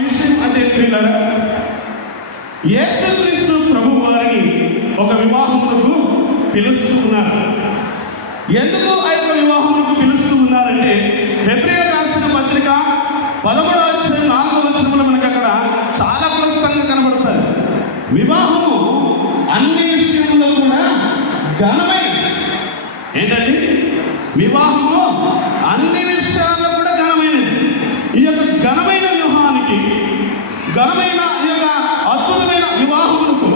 విషయం అంటే యేసుక్రీస్తు ప్రభు వారిని ఒక వివాహములకు పిలుస్తూ ఉన్నారు. ఎందుకు ఆ యొక్క వివాహములకు పిలుస్తూ ఉన్నారంటే హెబ్రీయులకు రాసిన పత్రిక 13వ అధ్యాయం 4వ వచనంలో మనకి అక్కడ చాలా క్లుప్తంగా కనబడతారు. వివాహము అన్ని విషయంలో కూడా ఘనమైనది. ఏంటండి? వివాహము అన్ని విషయాల్లో కూడా ఘనమైనది. ఈ యొక్క ఘనమైన వివాహానికి, ఘనమైన ఈ యొక్క అద్భుతమైన వివాహములకు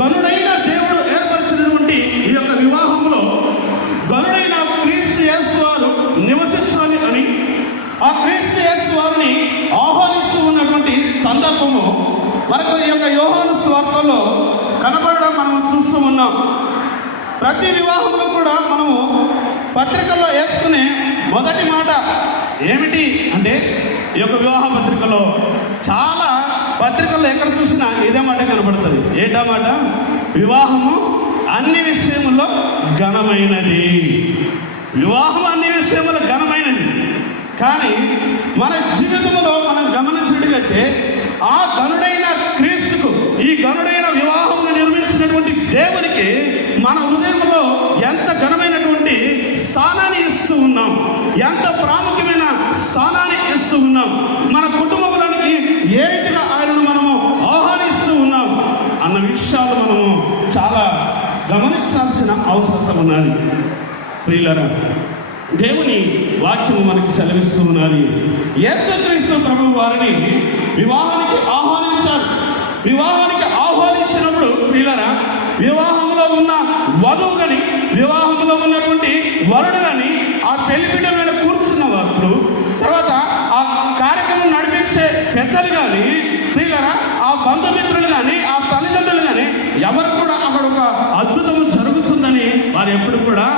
గనుడైన దేవుడు ఏర్పరిచినటువంటి ఈ యొక్క వివాహంలో గనుడైన క్రీస్తు యేసు వారు నివసించాలి అని ఆ క్రీస్తు యేసు వారిని ఆహ్వానిస్తూ ఉన్నటువంటి సందర్భము మనకు ఈ యొక్క యోహాను సువార్తలో కనబడడం మనం చూస్తూ ఉన్నాం. ప్రతి వివాహంలో కూడా మనము పత్రికల్లో వేసుకునే మొదటి మాట ఏమిటి అంటే, ఈ యొక్క వివాహ పత్రికలో చాలా పత్రికల్లో ఎక్కడ చూసినా ఇదే మాట కనబడుతుంది. ఏంటా మాట? వివాహము అన్ని విషయములో ఘనమైనది. వివాహం అన్ని విషయములో ఘనమైనది. కానీ మన జీవితంలో మనం గమనించినట్లయితే ఆ గనుడైన క్రీస్తుకు, ఈ గనుడైన వివాహమును నిర్మించినటువంటి దేవునికి మన హృదయంలో ఎంత ఘనమైనటువంటి స్థానాన్ని ఇస్తూ ఉన్నాం, ఎంత ప్రాముఖ్యమైన స్థానాన్ని ఇస్తూ ఉన్నాం, మన కుటుంబంలోనికి ఏ రీతిగా ఆయనను మనము ఆహ్వానిస్తూ ఉన్నాం అన్న విషయాలు మనము చాలా గమనించాల్సిన అవసరం ఉన్నది. ప్రియులారా, దేవుని వాక్యము మనకి సెలవిస్తూ ఉన్నది. యేసుక్రీస్తు ప్రభు వారిని వివాహానికి ఆహ్వానించారు. వివాహానికి ఆహ్వానించినప్పుడు ప్రియులారా, వివాహంలో ఉన్న వధువు కానీ, వివాహంలో ఉన్నటువంటి వరుడు కానీ, ఆ పెళ్లిపీట మీద కూర్చున్న వాళ్ళు, తర్వాత ఆ కార్యక్రమం నడిపించే పెద్దలు కానీ, ప్రియులారా, ఆ బంధుమిత్రులు కానీ, ఆ తల్లిదండ్రులు కానీ ఎవరు కూడా అక్కడ ఒక అద్భుతం జరుగుతుందని వారు ఎప్పుడు కూడా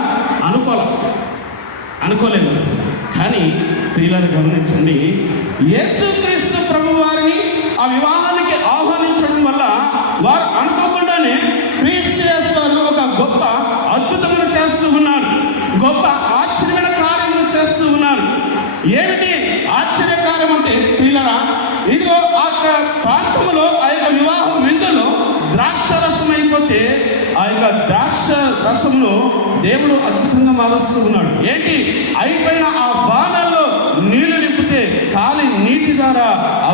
అనుకోలేదు. కానీ ప్రియులారా గమనించండి, యేసుక్రీస్తు ప్రభు వారిని ఆ వివాహానికి ఆహ్వానించడం వల్ల వారు అనుకోకుండానే క్రీస్తు యేసు వారు ఒక గొప్ప అద్భుతములు చేస్తూ ఉన్నారు, గొప్ప ఆశ్చర్యమైన కార్యములు చేస్తూ ఉన్నారు. ఏమిటి ఆశ్చర్యకార్యం అంటే ప్రియులారా, ఇదిగో ఆ ప్రాంతంలో ఆ యొక్క వివాహం విందులో ద్రాక్ష రసం అయిపోతే ఆ యొక్క ద్రాక్ష రసంలో దేవుడు అద్భుతంగా మారుస్తూ ఉన్నాడు. ఏంటి? అయిపోయిన ఆ బాణాల్లో నీళ్లు నింపితే కాలి నీటి ద్వారా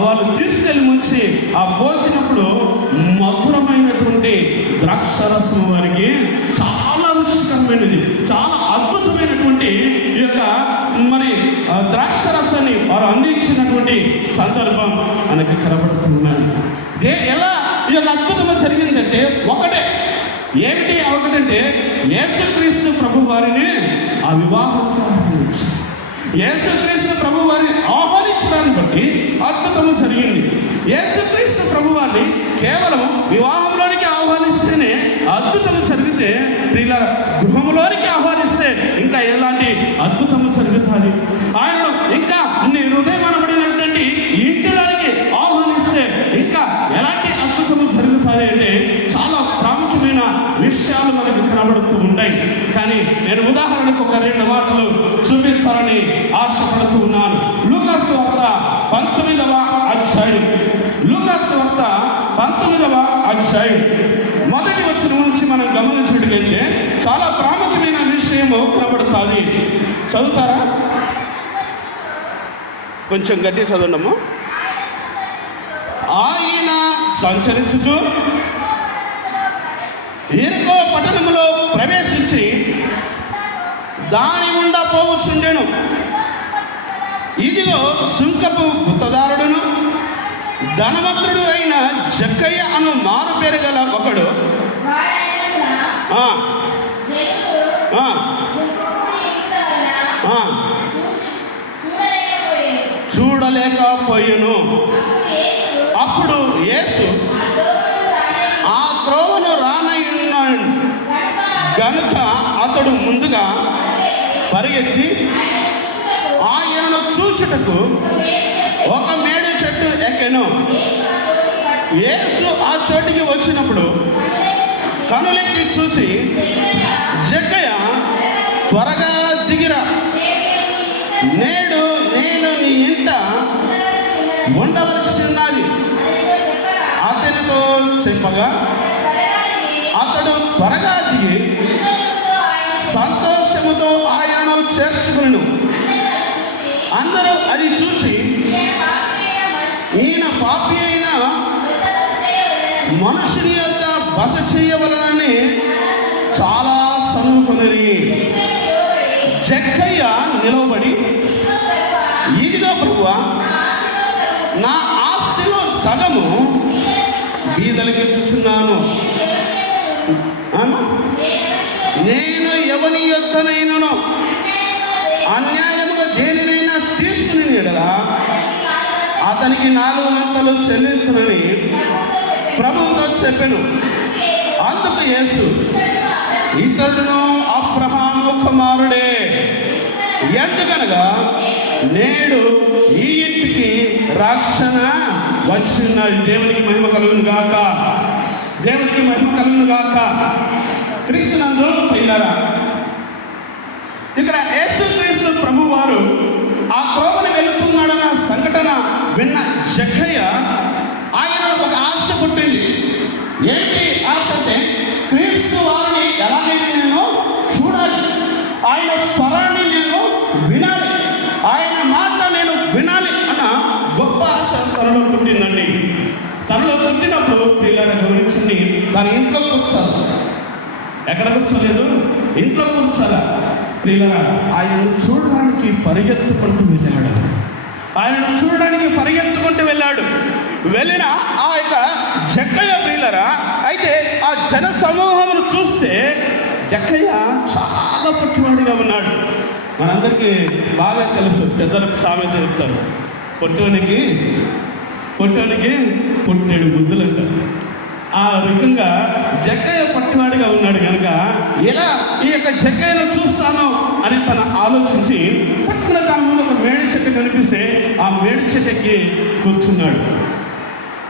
వాళ్ళు తీసుకెళ్ళి ముంచి ఆ పోసినప్పుడు మధురమైనటువంటి ద్రాక్ష రసం వారికి చాలా రుచికరమైనది, చాలా అద్భుతమైనటువంటి ఈ యొక్క మరి ద్రాక్ష రసాన్ని వారు అందించినటువంటి సందర్భం మనకి కనబడుతున్నది. ఎలా ఈ యొక్క అద్భుతం జరిగిందంటే ఒకటే. ఏమిటి ఒకటంటే, యేసుక్రీస్తు ప్రభు వారిని ఆ వివాహానికి ఆహ్వానించారు. యేసుక్రీస్తు ప్రభు వారిని ఆహ్వానించడాన్ని బట్టి అద్భుతము జరిగింది. యేసుక్రీస్తు ప్రభు వారిని కేవలం వివాహంలోనికి ఆహ్వానిస్తేనే అద్భుతము జరిగితే, ప్రియుల గృహంలోనికి ఆహ్వానిస్తే ఇంకా ఎలాంటి అద్భుతము జరుగుతుంది. ఆయన ఇంకా నీ హృదయం అనబడినటువంటి ఇంటిలోనికి ఆహ్వానిస్తే ఇంకా ఎలాంటి అద్భుతము జరుగుతుంది అంటే చాలా ప్రాముఖ్యమైన విషయాలు మనకు కనబడుతూ ఉంటాయి. కానీ నేను ఉదాహరణకు ఒక 2 మాటలు చూపించాలని ఆశపడుతూ ఉన్నాను. లూకాసు వార్త 19వ అధ్యాయం, లూకాసు వార్త 19వ అధ్యాయం మొదటి వచనం నుంచి మనం గమనించినట్లయితే చాలా ప్రాముఖ్యమైన విషయము కనబడుతుంది. చదువుతారా? కొంచెం గట్టిగా చదవండమ్మా. ఆయన సంచరించుచు ఎరికో పట్టణములో ప్రవేశించి దాని గుండా పోవచ్చుండెను. ఇదిగో సుంకపు గుత్తదారుడును ధనవంతుడు అయిన జక్కయ్య అను మారు పేరు గల ఒకడు చూడలేకపోయెను. అప్పుడు యేసు ఆ త్రోవను రానయ్యున్నాడు గనుక అతడు ముందుగా పరిగెత్తి ఆయనను చూచుటకు ఒక మేడి చెట్టు ఎక్కెను. యేసు ఆ చోటికి వచ్చినప్పుడు కనులెత్తి చూసి, జక్కయ్య త్వరగా దిగిరా, నేడు నేను నీ ఇంట చెప్పగా అతడు త్వరగా దిగి సంతోషముతో ఆయనను చేర్చుకును. అందరూ అది చూసి ఈయన పాపి అయిన మనుషుని యొక్క బస చేయవలనని చాలా సనుకుని. జక్కయ్య నిలవబడి, ఇదిగో ప్రభువా, నా ఆస్తిలో సగము బీదలకి ఇచ్చుచున్నాను. నేను ఎవని యొద్దనైనను అన్యాయముగా దేనినైనా తీసుకుని ఎడలా అతనికి 4 వంతులు చెల్లించునని ప్రభువుతో చెప్పెను. అందుకు యేసు, ఇతడును అబ్రహాము కుమారుడే, ఎందుకనగా నేడు ఈ ఇంటికి రక్షణ వచ్చినది. దేవునికి మహిమ కలుగును గాక, దేవునికి మహిమ కలుగును గాక. క్రీస్తునందు ప్రియులారా, ఇక్కడ యేసుక్రీస్తు ప్రభు వారు ఆ త్రోవని వెళుతున్నాడన్న సంఘటన విన్న జక్కయ్య, ఆయన ఒక ఆశ పుట్టింది. ఏంటి ఆశ అంటే, క్రీస్తు వారిని ఎలాగైనా నేను చూడాలి, ఆయన స్వరాన్ని నేను వినాలి, ఆయన మాట నేను వినాలి అన్న గొప్ప ఆశ తనలో పుట్టిందండి. తనలో పుట్టినప్పుడు పిల్లల గురించి తన ఇంట్లో కూర్చోాలి. ఎక్కడ కూర్చోలేదు, ఇంట్లో కూర్చోాల. పిల్లల ఆయనను చూడడానికి పరిగెత్తుకుంటూ వెళ్ళాడు. ఆయనను చూడడానికి పరిగెత్తుకుంటూ వెళ్ళాడు. వెళ్ళిన ఆ యొక్క జక్కయ్య ప్రియులరా, అయితే ఆ జన సమూహమును చూస్తే జక్కయ్య చాలా పొట్టివాడిగా ఉన్నాడు. మనందరికీ బాగా తెలుసు, పెద్దలకు సామెత చెప్తారు, పొట్టోనికి పొట్టేడు బుద్ధులు అంటారు. ఆ రకంగా జక్కయ్య పొట్టివాడిగా ఉన్నాడు కనుక ఎలా ఈ యొక్క జక్కయ్యను చూస్తాను అని తను ఆలోచించి పక్కన తన ఒక మేడి చెట్టు కనిపిస్తే ఆ మేడి చెట్టుకి కూర్చున్నాడు.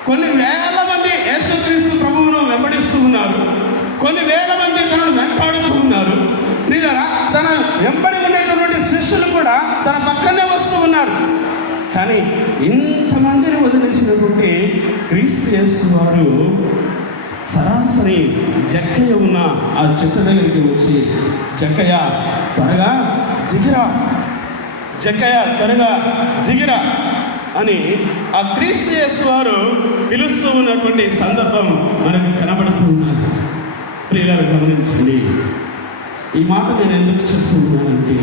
కొన్ని వేల మంది యేసుక్రీస్తు ప్రభువును వెంబడిస్తూ ఉన్నారు. కొన్ని వేల మంది తనను వెంటాడుతూ ఉన్నారు. తన వెంబడి ఉండేటటువంటి శిష్యులు కూడా తన పక్కనే వస్తూ ఉన్నారు. కానీ ఇంతమందిని వదిలేసినటువంటి క్రీస్తు యేసు వారు సరాసరి జక్కయ్య ఉన్న ఆ చెట్టు దగ్గరికి వచ్చి, జక్కయ్య త్వరగా దిగిరా, జక్కయ్య త్వరగా దిగిరా అని ఆ క్రీస్తు యేసు వారు పిలుస్తూ ఉన్నటువంటి సందర్భం మనకు కనబడుతూ ఉన్నారు. ప్రియులారా, గమనించండి, ఈ మాట నేను ఎందుకు చెప్తూ ఉన్నానంటే,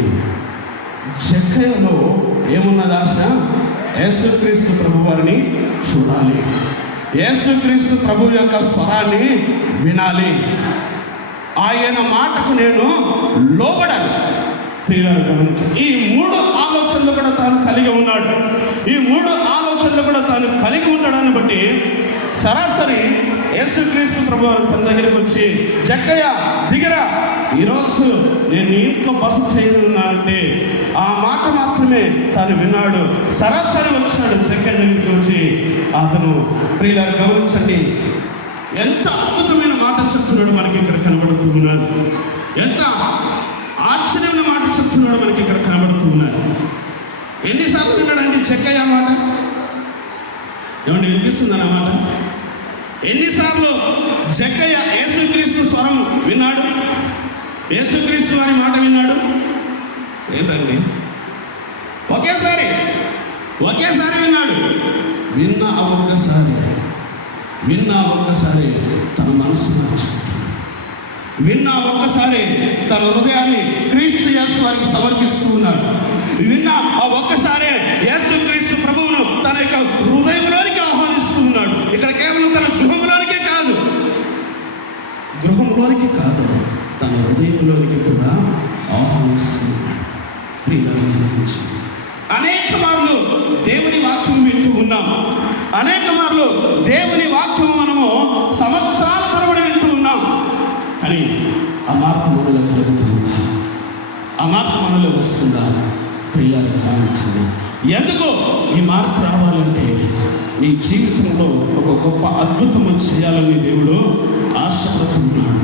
జక్కయ్యలో ఏమున్నది ఆశ? యేసుక్రీస్తు ప్రభు వారిని చూడాలి, యేసుక్రీస్తు ప్రభు యొక్క స్వరాన్ని వినాలి, ఆయన మాటకు నేను లోబడాలి. ప్రియులారా, గమనించండి, ఈ 3 ఆలోచనలు కూడా తాను కలిగి ఉన్నాడు. ఈ 3 ఆలోచనలు కూడా తాను కలిగి ఉండడాన్ని బట్టి సరాసరి యేసుక్రీస్తు ప్రభు తన దగ్గరికి వచ్చి, జక్కయ్య దిగరా, ఈరోజు నేను నీ ఇంట్లో బస చేయనున్నానంటే ఆ మాట మాత్రమే తాను విన్నాడు. సరాసరి వచ్చాడు జక్కయ్య దగ్గరికి వచ్చి. అతను, ప్రియులారా గమనించండి, ఎంత అద్భుతమైన మాట చెప్తున్నాడు మనకి ఇక్కడ కనబడుతూ ఉన్నాడు. ఎంత ఆశ్చర్యమైన మాట చెప్తున్నాడు మనకి ఇక్కడ కనబడుతూ ఉన్నాడు. ఎన్నిసార్లు విన్నాడండి జక్కయ్య మాట? ఏమంటే వినిపిస్తుంది అన్నమాట. ఎన్నిసార్లు జక్కయ్య యేసుక్రీస్తు స్వరం విన్నాడు, యేసుక్రీస్తు వారి మాట విన్నాడు? ఏంటండి, ఒకేసారి విన్నాడు. విన్న ఒక్కసారి తన మనసు మార్చుకుంటాడు. విన్న ఒక్కసారి తన హృదయాన్ని క్రీస్తు యేసు వారికి సమర్పిస్తూ ఉన్నాడు. విన్న ఆ ఒక్కసారి యేసుక్రీస్తు ప్రభువును తన యొక్క హృదయంలోనికి ఆహ్వానిస్తూ ఉన్నాడు. ఇక్కడ కేవలం తన గృహంలోనికే కాదు, తన హృదయంలోనికి కూడా ఆహ్వానిస్తున్నాడు. అనేక మార్లు దేవుని వాక్యం వింటూ ఉన్నాం. అనేక మార్లు దేవుని వాక్యం మనము సంవత్సరాల తరబడి వింటూ ఉన్నాం. కానీ ఆ మార్పు మనలో కలుగుతుందా? ఆ మార్పు మనలో వస్తుందా? ప్రియులారా, భావించండి. ఎందుకు ఈ మార్పు రావాలంటే, నీ జీవితంలో ఒక గొప్ప అద్భుతం చేయాలని దేవుడు ఆశపడుతున్నాడు.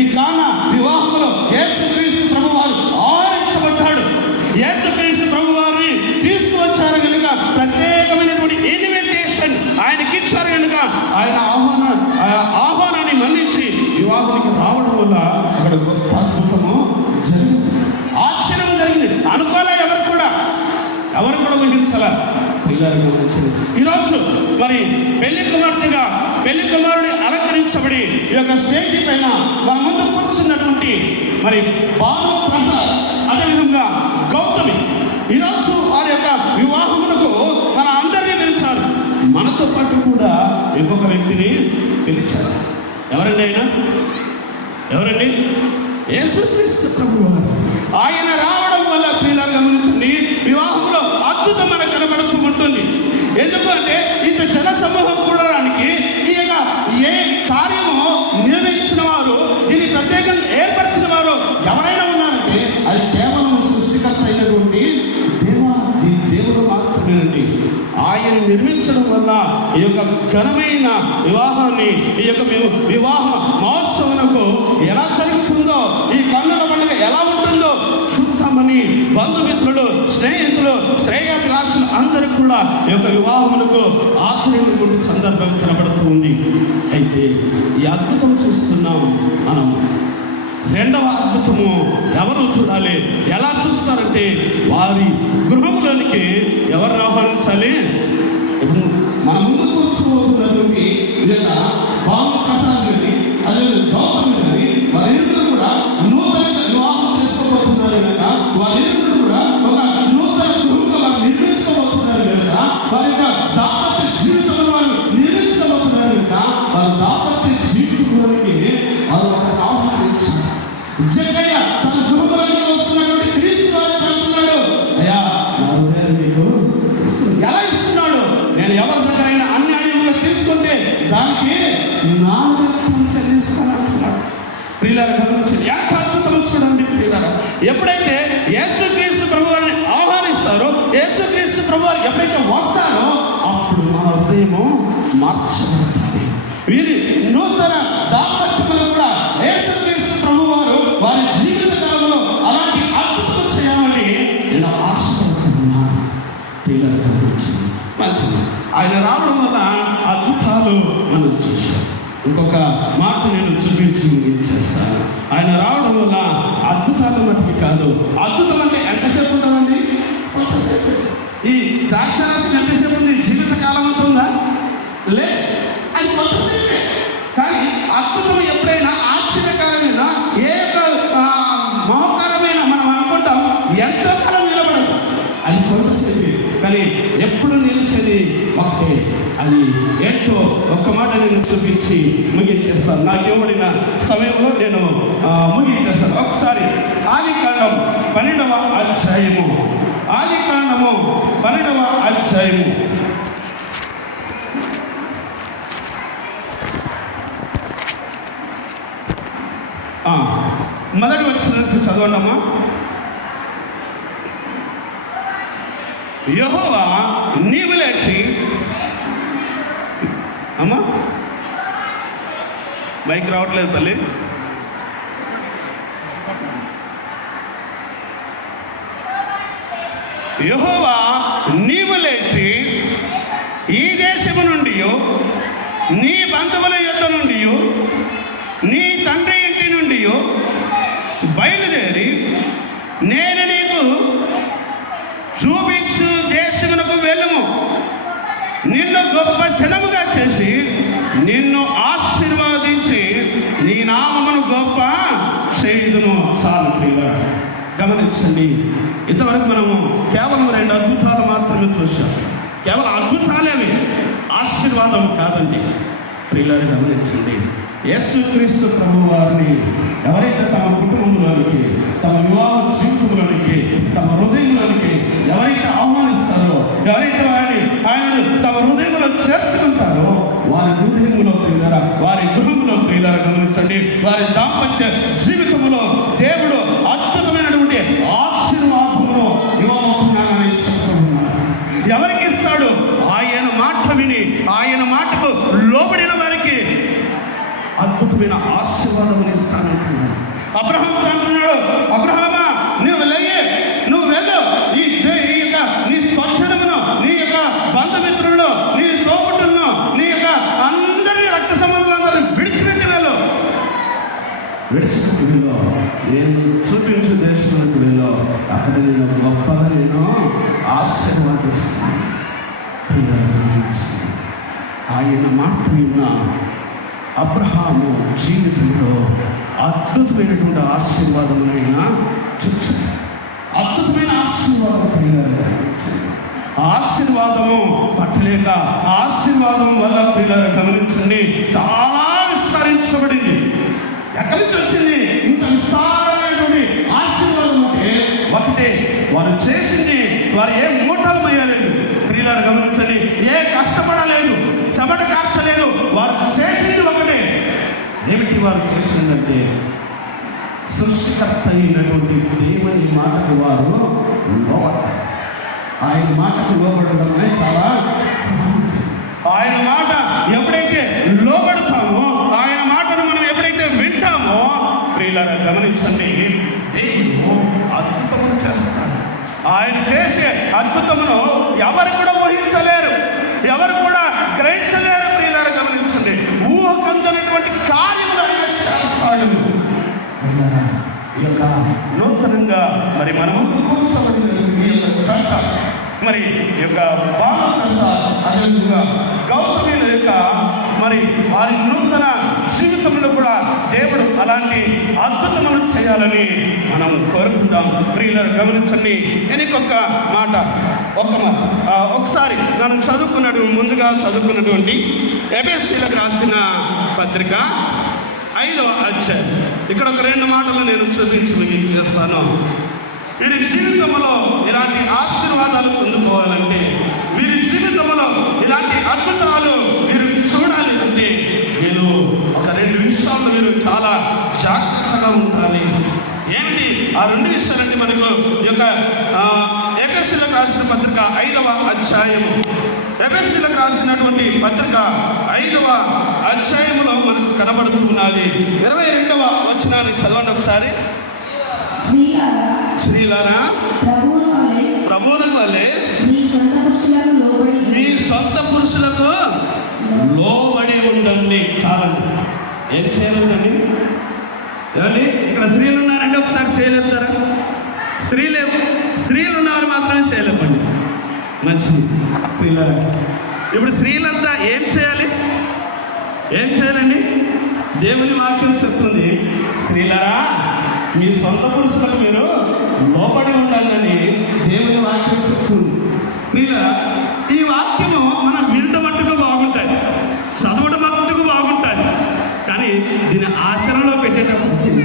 ఈ కానా వివాహంలో యేసుక్రీస్తు ప్రభు వారు ఆహరించబడ్డాడు. యేసుక్రీస్తు ప్రభు వారిని తీసుకువచ్చారు కనుక ప్రత్యేకమైనటువంటి ఇన్విటేషన్ ఆయనకి ఇచ్చారు కనుక ఆయన అక్కడ గొప్ప అద్భుతము జరిగింది, ఆశ్చర్యం జరిగింది. అనుకోలే ఎవరు కూడా ఊహించాల. ఈరోజు మరి పెళ్లి కుమార్తెగా పెళ్లి కుమారుని అలంకరించబడి ఈ యొక్క స్టేజ్ పైన మన ముందు కూర్చున్నటువంటి మరి భాను ప్రసాద్, అదేవిధంగా గౌతమి, ఈరోజు వారి యొక్క వివాహమునకు మన అందరినీ పిలిచారు. మనతో పాటు కూడా ఇంకొక వ్యక్తిని పిలిచారు. ఎవరండి ఆయన? ఎవరండి? యేసుక్రీస్తు ప్రభువారు. ఆయన రావడం వల్ల పిల్లలు గమనించండి, వివాహంలో అద్భుతం మనకు కనబడుతూ ఉంటుంది. ఎందుకంటే ఇంత జన సమూహం కూడడానికి ఈ యొక్క ఏ కార్యము నిర్వహించిన వారు, దీన్ని ప్రత్యేకంగా ఏర్పరిచిన వారు ఎవరైనా ఉన్నారంటే అది కేవలం సృష్టికర్త అయినటువంటి దేవుడు మాత్రమేనండి. ఆయన నిర్మించడం వల్ల ఈ యొక్క ఘనమైన వివాహాన్ని, ఈ యొక్క వివాహ మహోత్సవంకు ఎలా జరుగుతుందో, ఈ కన్నుల పండుగ ఎలా ఉంటుందో చూద్దామని బంధుమిత్రులు, స్నేహితులు, శ్రేయాభిలాషులు అందరూ కూడా ఈ యొక్క వివాహములకు ఆశ్రయించుకునే సందర్భం కనబడుతూ ఉంది. అయితే ఈ అద్భుతం చూస్తున్నాం మనం. రెండవ అద్భుతము ఎవరు చూడాలి? ఎలా చూస్తారంటే వారి గృహంలోనికి ఎవరు ఆహ్వానించాలి? ఇప్పుడు మన ముందు కూర్చోబోతున్నటువంటి భాను ప్రసాద్ గారి, అదే గౌతమి గారి, వారిద్దరు కూడా నూతనంగా వివాహం చేసుకోబోతున్నారు కనుక, వారిద్దరు కూడా ఒక నూతన గృహంగా వారు నిర్మించబోతున్నారు కనుక, వారి యొక్క దాంపత్య జీవితంలో వారు నిర్మించబోతున్నారు కనుక, వారి దాంపత్య జీవితంలోనికి వారు ఒక ఆహ్వానించారు. జగ్గయ్య తన గృహంలో వస్తున్నటువంటి క్రీస్తు వారికి అంటున్నాడు, అయ్యా నా హృదయాన్ని మీకు ఎలా ఇస్తున్నాడు? నేను ఎవరి దగ్గరైనా అన్యాయంగా తీసుకుంటే దానికి 4 రెట్లు చెల్లిస్తాను అంటున్నాడు. ప్రియులారా గమనించండి, ఎంత అద్భుతం చూడండి ప్రియులారా. ఎప్పుడైతే యేసుక్రీస్తు ప్రభువారిని ఆహ్వానిస్తారో, యేసుక్రీస్తు ప్రభువారు ఎప్పుడైతే వస్తారో అప్పుడు మన హృదయము మార్చబడుతుంది. వీరి నూతన దాంపత్యంలో కూడా యేసుక్రీస్తు ప్రభువారు వారి జీవిత కాలంలో అలాంటి అద్భుతం చేయాలని నేను ఆశపడుతున్నాను. మంచిది. ఆయన రావడం వల్ల అద్భుతాలు మనం చూసాం. ఇంకొక మాట నేను చూపించి చేస్తాను. ఆయన రావడం వల్ల అద్భుతాలు మటుకు కాదు, అద్భుతం అంటే ఎంతసేపు ఉంటుందండి? కొంతసేపు. ఈ ద్రాక్షారసం ఎంతసేపు ఉంది? జీవితకాలం అంతా ఉందా? లే, అది కొంతసేపే. కానీ అద్భుతం ఎప్పుడైనా ఆశ్చర్యకరమైన, ఏ మహోకరమైన మనం అనుకుంటాం ఎంతో కాలం నిలబడదు, అది కొంతసేపే. కానీ ఎప్పుడు నిలిచేది ఒకటే. అది ఏంటో ఒక్క మాట నేను చూపించి ముగించేస్తాను. నాకు ఇవ్వబడిన సమయంలో నేను ముగించేస్తాను. ఒకసారి ఆదికాండం 12వ అధ్యాయము, ఆదికాండము 12వ అధ్యాయము మొదటి వచ్చినట్టు చదవండమ్మా. యెహోవా నీవు లేచి, అమ్మా బైక్ రావట్లేదు తల్లి. యెహోవా నీవు లేచి ఈ దేశము నుండి, నీ బంధువుల యొద్ద నుండి, నీ తండ్రి ఇంటి నుండి బయలుదేరి నేను నీకు చూపించు దేశమునకు వెళ్ళుము. నిన్ను గొప్ప జనముగా చేసి నిన్ను ఆశీర్వదించి నీ నామమును గొప్ప చేయుదును. చాలు ప్రియులారా, గమనించండి. ఇంతవరకు మనము కేవలం 2 అద్భుతాలు మాత్రమే చూసాం. కేవలం అద్భుతాలేవి, ఆశీర్వాదం కాదండి ప్రియులారా. గమనించండి, యేసుక్రీస్తు ప్రభువారిని ఎవరైతే తమ కుటుంబంలోనికి, తమ వివాహ జీవితంలోనికి, తమ హృదయంలోనికి ఎవరైతే ఆహ్వానిస్తారో, ఎవరైతే ఆయన తమ హృదయంలో చేర్చుకుంటారో వారి హృదయంలో ప్రియులారా, వారి గృహంలో ప్రియులారా గమనించండి, వారి దాంపత్య జీవితంలో దేవుడు అద్భుతమైనటువంటి ఆశీర్వాదమును ఇవ్వబోతున్నానని చెప్తున్నాడు. ఎవరికి ఇస్తాడు? ఆయన మాట విని ఆయన మాటకు లోబడిన వారికి అద్భుతమైన ఆశీర్వాదం ఇస్తానంటున్నాడు. అబ్రహాముతో అంటున్నాడు, అబ్రహామా నువ్వు లేయే, నువ్వు వెళ్ళు, నీ స్వచ్ఛతను, నీ యొక్క బంధుమిత్రులను, నీ తోబుట్టులను, నీ యొక్క అందరి రక్త సంబంధాలందరినీ విడిచిపెట్టి వెళ్ళు. విడిచిన గుడిలో, నేను చూపించు దేశమైన గుడిలో అక్కడ నేను గొప్పగా నేను ఆశీర్వాదిస్తాను. ఆయన మాట విన్న అబ్రహాము జీవితంలో అద్భుతమైనటువంటి ఆశీర్వాదమునైనా చూసాడు. అద్భుతమైన ఆశీర్వాదము పట్టలేక ఆశీర్వాదం వల్ల పిల్లలు గమనించండి చాలా విస్తరించబడింది. ఎక్కడి నుంచి వచ్చింది ఇంత విస్తారమైనటువంటి ఆశీర్వాదం? అంటే ఒకటే, వారు చేసింది, వారు ఏ మూటలు వేయలేదు. పిల్లలు గమనించండి, ఏ కష్టపడలేదు, చెమట కార్చలేదు. వారు చేసింది ఒకటే. ఏమిటి వారు చేసిందంటే, సృష్టికర్త అయినటువంటి దేవుని మాటకు వారు లోబడ్డారు. ఆయన మాటకు లోబడడమే చాలా, ఆయన మాట ఎప్పుడైతే లోబడతామో, ఆయన మాటను మనం ఎప్పుడైతే వింటామో, ప్రియులారా గమనించండి, దేవుడు అద్భుతములు చేస్తాడు. ఆయన చేసే అద్భుతమును ఎవరు కూడా ఊహించలేరు, ఎవరు కూడా గ్రహించలేరు. ప్రియులారా గమనించండి, ఊహకందనటువంటి కార్యములు ఆయన చేస్తాడు. ఈ యొక్క నూతనంగా మరి మనము మరి ఈ యొక్క గౌతముల యొక్క మరి వారి నూతన జీవితంలో కూడా దేవుడు అలాంటి అద్భుతములు చేయాలని మనం కోరుకుందాం. ప్రియులను గమనించండి, నేను ఇంకొక మాట ఒకసారి మనం ముందుగా చదువుకున్నటువంటి ఎఫెసీయులకు రాసిన పత్రిక 5వ అధ్యాయం. ఇక్కడ ఒక 2 మాటలు నేను చూపించి ముగించేస్తాను. వీరి జీవితంలో ఇలాంటి ఆశీర్వాదాలు పొందుకోవాలంటే, వీరి జీవితంలో ఇలాంటి అద్భుతాలు మీరు చూడాలి అంటే, మీరు ఒక 2 విషయాలు మీరు చాలా జాగ్రత్తగా ఉండాలి. ఏంటి ఆ 2 విషయాలంటే, మనకు ఈ యొక్క ఎఫెసీయులకు రాసిన పత్రిక 5వ అధ్యాయము, ఎఫెసీయులకు రాసినటువంటి పత్రిక 5వ అధ్యాయములో మనకు కనబడుతూ ఉన్నది. 22వ వచనాన్ని చదవండి ఒకసారి. స్త్రీలారా ప్రభువులకు వలె మీ సొంత పురుషులకు లోబడి ఉండండి. చాలండి. ఏం చేయాలండి? ఏమండి, ఇక్కడ స్త్రీలు ఉన్నారంటే ఒకసారి చేయలేస్తారా? స్త్రీలు ఉన్నారు మాత్రమే చేయలేపండి. మంచిది. స్త్రీలారా, ఇప్పుడు స్త్రీలంతా ఏం చేయాలి? ఏం చేయాలండి? దేవుని వాక్యం చెప్తుంది, స్త్రీలారా మీ సొంత పురుషులకు మీరు లోబడి ఉండాలని దేవుని వాక్యం చెప్తుంది. స్త్రీలారా, ఈ వాక్యము మనం వినడం మట్టుకు బాగుంటుంది, చదవడం మట్టుకు బాగుంటుంది. కానీ దీని ఆచరణలో పెట్టేటప్పుడు,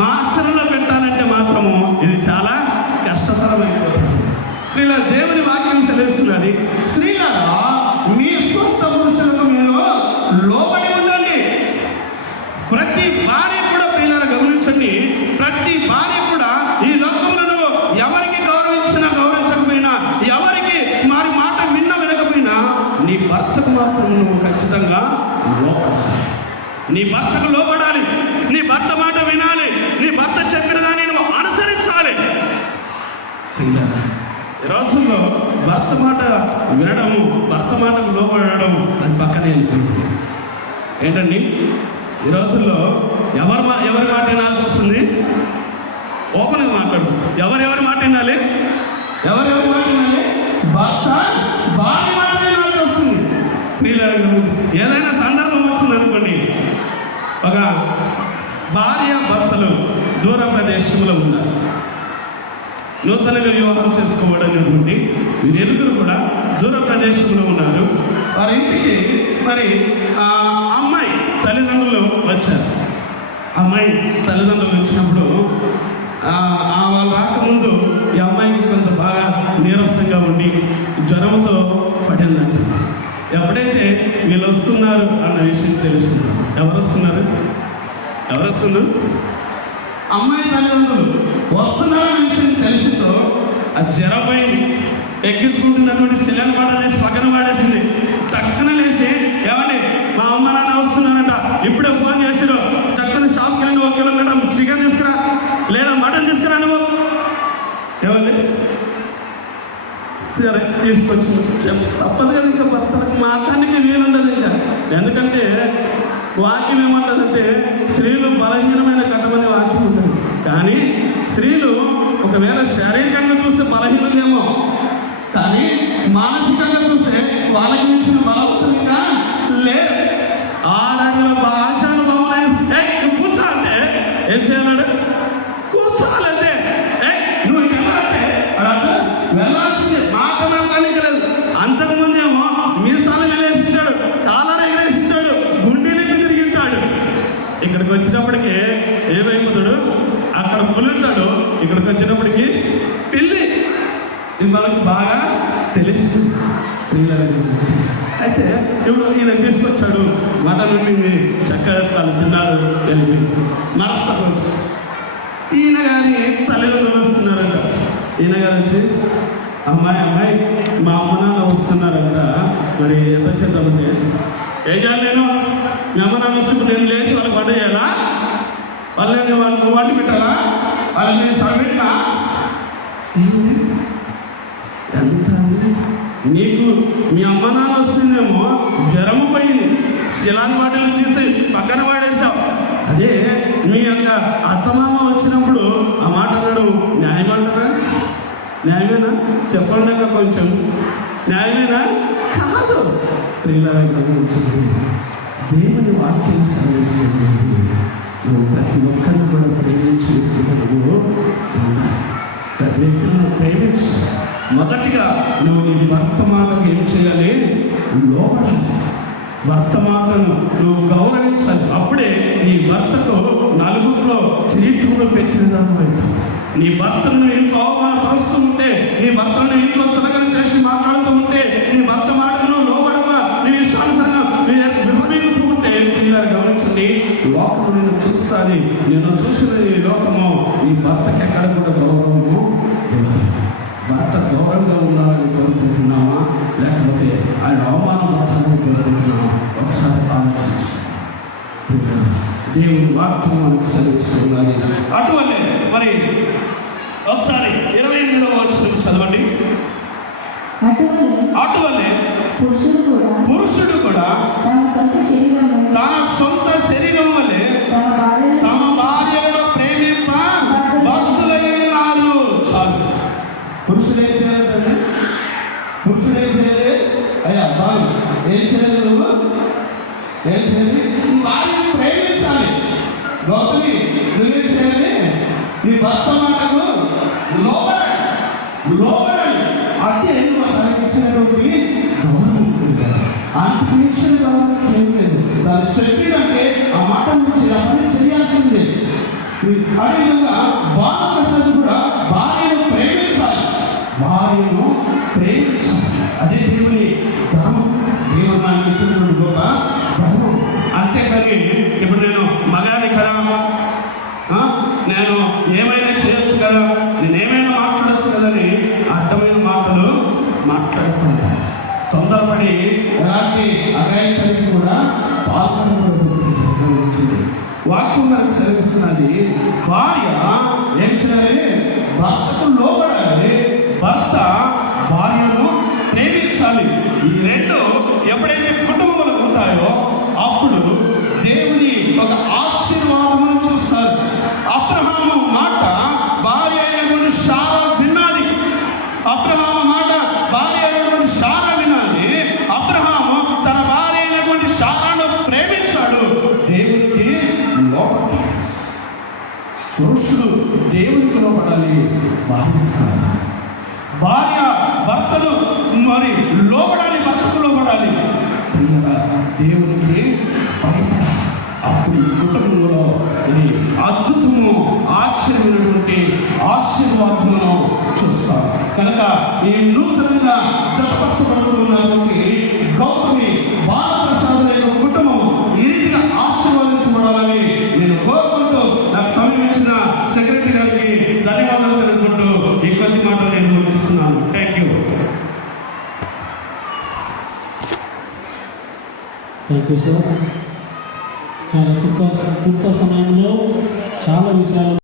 మా ఆచరణలో పెట్టాలంటే మాత్రము ఇది చాలా కష్టతరమైపోతుంది. స్త్రీల దేవుని వాక్యం సెలవిస్తున్నది, స్త్రీలారా మీ సొంత పురుషులకు మీరు లోబడి ఉండండి. ప్రతి భార్య కూడా, ప్రియులారా గమనించండి, ప్రతి భార్య కూడా ఈ లోకంలో ఎవరికి గౌరవించినా గౌరవించకపోయినా, ఎవరికి వారి మాట వినకపోయినా, నీ భర్తకు మాత్రం నువ్వు ఖచ్చితంగా లోపడాలి. నీ భర్తకు లోబడాలి, నీ భర్త మాట వినాలి, నీ భర్త చెప్పిన దాన్ని నువ్వు అనుసరించాలి. ఈ రోజుల్లో భర్త మాట వినడము, భర్త మాటకు లోబడడం అది పక్కనే వెళ్ళిపోయింది. ఏంటండి, ఈ రోజుల్లో ఎవరి మాట వినాల్సి వస్తుంది? ఓపెన్గా మాట్లాడు. ఎవరెవరి మాట వినాలి? ఎవరెవరి మాట వినాలి? భర్త భార్య మాట వినాల్సి వస్తుంది. ఏదైనా సందర్భం వచ్చింది అనుకోండి, ఒక భార్య భర్తలు దూర ప్రదేశంలో ఉన్నారు, నూతనంగా వివాహం చేసుకోవడానికి వీరెరుగురు కూడా దూర ప్రదేశంలో ఉన్నారు. వారి ఇంటికి మరి అమ్మాయి తల్లిదండ్రులు వచ్చారు. అమ్మాయి తల్లిదండ్రులు వచ్చినప్పుడు వాళ్ళు రాకముందు ఈ అమ్మాయికి కొంత బాగా నీరసంగా ఉండి జ్వరంతో పడిందంట. ఎప్పుడైతే వీళ్ళు వస్తున్నారు అన్న విషయం తెలుస్తుంది. ఎవరు వస్తున్నారు? అమ్మాయి తల్లిదండ్రులు వస్తున్నారన్న విషయం తెలిసిందో ఆ జ్వరపై ఎక్కించుకుంటున్నటువంటి శిలను పడలేసి పక్కన పడేసింది. టక్కున లేసి, ఏమండి మా అమ్మ నాన్న వస్తున్నారంట, ఇప్పుడే ఫోన్ చేసిరు, టక్కున షాప్కి వెళ్ళి 1 కిలో చికెన్ తీసుకురా లేదా మటన్ తీసుకురా నువ్వు. ఏమండి సరే తీసుకొచ్చి తప్పదు కదా, ఇంకా భర్తలకు మాట్లాడానికి వీలుండదు. ఇంకా ఎందుకంటే వాక్యం ఏమంటుందంటే స్త్రీలు బలహీనమైన కట్టమని వాక్యం ఉంటుంది. కానీ స్త్రీలు ఒకవేళ శారీరకంగా చూస్తే బలహీనలేమో, కానీ మానసికంగా చూస్తే వాళ్ళకి మించిన బలవంతంగా లేదు. 6 అడుగుల ఆచారమైన కూర్చో అంటే ఏం చేయాలంటే కూర్చోవాలంటే నువ్వు వెళ్ళాలంటే అలా వెళ్ళాల్సిందే, మాట మాట్లాడడానికి లేదు. అంతకుముందేమో మీసాలు వెళ్ళేసింటాడు, కాళ్ళని ఎగరేసింటాడు, గుండెలకి తిరిగింటాడు. ఇక్కడికి వచ్చినప్పటికీ ఏమైపోతాడు, అక్కడ పులుంటాడు, ఇక్కడికి వచ్చినప్పటికీ పిల్లి. ఇది మనకు బాగా తెలుస్తుంది. అయితే ఇప్పుడు ఈయన తీసుకొచ్చాడు, మటన్ ఉండింది, చక్కగా వాళ్ళు తిన్నారు, వెళ్ళి నడుస్తారు. ఈయన గారి తల్లిదండ్రులు వస్తున్నారంట. ఈయన గారు వచ్చి అమ్మాయి మా అమ్మ నాన్న వస్తున్నారంట, మరి ఎంత చేద్దామంటే ఏం చేయాలి, నేను మీ అమ్మ నాన్న వస్తే నేను లేచి వాళ్ళకి వంట చేయాలా, వాళ్ళని వాళ్ళని వండి పెట్టాలా, వాళ్ళని నేను సరిపెట్టినా ఎంత నీకు మీ అమ్మ నాన్న వస్తుందేమో జ్వరము పోయింది, శిలాన్ వాటిని తీసి పక్కన పడేసావు. అదే మీ యొక్క అత్తమామ వచ్చినప్పుడు ఆ మాట అన్నాడు, న్యాయమంటారా? న్యాయమేనా చెప్పండి, కొంచెం న్యాయమేనా? కాదు. దేవుని వాక్యం సర్విస్తుంది. నువ్వు ప్రతి ఒక్కరిని కూడా ప్రేమించి వ్యక్తులు ఉండాలి. ప్రతి వ్యక్తులను ప్రేమించు. మొదటిగా నువ్వు నీ వర్తమానం ఏం చేయాలి, లోపడాలి. వర్తమానను నువ్వు గౌరవించాలి. అప్పుడే నీ భర్తకు నలుగురిలో కిరీటంలో పెట్టిన దాని అవుతావు. నీ భర్తను ఇంట్లో అవమానపరుస్తూ ఉంటే, నీ భర్తను ఇంట్లో చులకన చేసి మాట్లాడుతూ ఉంటే, నీ భర్త మాటను లోబడవా, నీ ఇష్టానుసారంగా విరమిస్తూ ఉంటే, ఇలా గమనించండి, లోకము నేను చూస్తాను. నేను చూసిన ఈ లోకము నీ భర్తకి ఎక్కడ కూడా గౌరవము ఇవ్వాలి. భర్త గౌరవంగా ఉండాలని కోరుకుంటున్నావా, లేకపోతే ఆయన అవమానపరచాలని కోరుకుంటున్నావా? ఒకసారి ఆలోచించు. దేవుని వాక్యం మనకు సెలవిస్తున్నది. అటువల్లే మరి ఒకసారి 28వ వచనం చదవండి. అటువల్లే పురుషుడు కూడా తన సొంత శరీరం వల్లే తమ భార్యను ప్రేమింప భక్తులైనారు. చాలు. పురుషుడు ఏం చేయాలంటే, పురుషుడు ఏం చేయాలి? అయ్యా బాగా ఏం చేయాలి, నువ్వు ఏం చేయాలి? భార్యను ప్రేమించాలి. గౌతమి నువ్వేం చేయాలి? నీ భర్త మాటకు లోబడాలి. అదే నువ్వు తనకి ఇచ్చినటువంటి గౌరవం. అంతకు మించిన గౌరవం ఏం లేదు. దాన్ని చెప్పినంటే ఆ మాట నుంచి అన్నీ చేయాల్సిందే. అదేవిధంగా బాలప్రసాద్ కూడా భార్యను ప్రేమించాలి. భార్యను ప్రేమించాలి. అదే దేవుని ధర్మం. దేవుడు నాకు ఇచ్చినటువంటి గొప్ప ధర్మం. అంతేకాని ఇప్పుడు నేను మగాని కదా, నేను ఏమైనా చేయొచ్చు కదా, నేను ఏమైనా మాట్లాడచ్చు కదని అర్థమైన మాటలు మాట్లాడకుండా తొందరపడి ఎలాంటి అగాయితానికి కూడా పాల్గొనకూడదు. వాక్యం నాకు సెలవిస్తున్నది, భార్య ఏం చేయాలి? భర్తకు లోబడాలి. భర్త భార్యను ప్రేమించాలి. ఈ రెండు ఎప్పుడైతే కుటుంబంలో ఉంటాయో అప్పుడు దేవుని ఒక ఆశీర్వాదం చూస్తారు. అబ్రహాము మాట భార్య అయినటువంటి శారా వినాలి. అబ్రహాము మాట భార్య అయినటువంటి శారా వినాలి. అబ్రహాము తన భార్య అయినటువంటి శారాను ప్రేమించాడు. దేవునికి లోపడాలి. పురుషుడు దేవునికి లోపడాలి, భార్య భర్తను మరి లోపడాలి, భర్తకు లోపడాలి. దేవునికి భయపడాలి. అప్పుడు ఈ కుటుంబంలో అద్భుతము ఆశ్చర్యమైనటువంటి ఆశీర్వాదములను చూస్తాం. కనుక ఈ నూతనంగా జతపరచబడుతున్నటువంటి గౌతమి బాలప్రసాద్ యొక్క కుటుంబం ఈ రీతిగా ఆశీర్వదించబడాలని నేను కోరుకుంటూ నాకు సమయం ఇచ్చిన సెక్రటరీ గారికి ధన్యవాదాలు తెలుపుకుంటూ ఈ కొద్ది మాటలు నేను ముగిస్తున్నాను. Thank you. Thank you sir. చాలా క్లుప్త సమయంలో చాలా విషయాలు